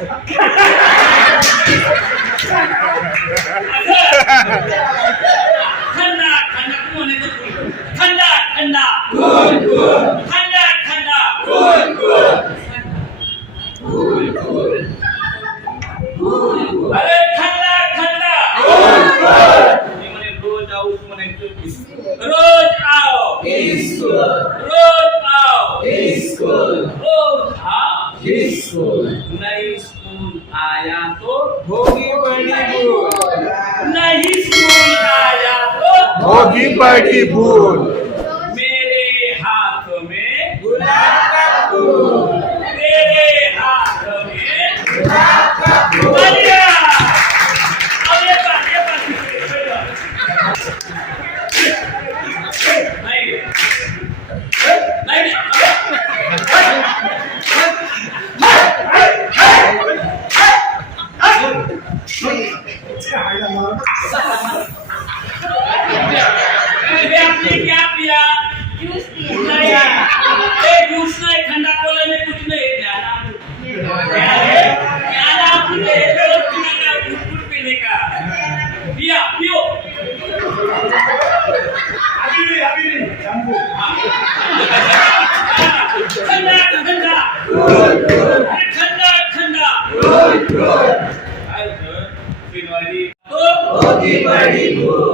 थंडा थंडा कोण आहे थंडा थंडा थंडा थंडा अरे थंडा थंडा रोज आओ म्हणायचं रोज आओ रोज आओ रोज आओ नहीं स्कूल आया तो भोगी बड़ी भूल, नहीं स्कूल आया तो भोगी बड़ी भूल, मेरे हाथ में गुलाब का फूल, मेरे हाथ में गुलाब का फूल। बढ़िया अब ये बात नहीं नहीं आपने क्या पिया जूस पिया नहीं जूस नहीं ठंडा कोला में कुछ नहीं ज्यादा पीने का दूध पीने का पिया पियो अभी नहीं शैम्पू ठंडा ठंडा ठंडा ठंडा भोगी बड़ी भूल।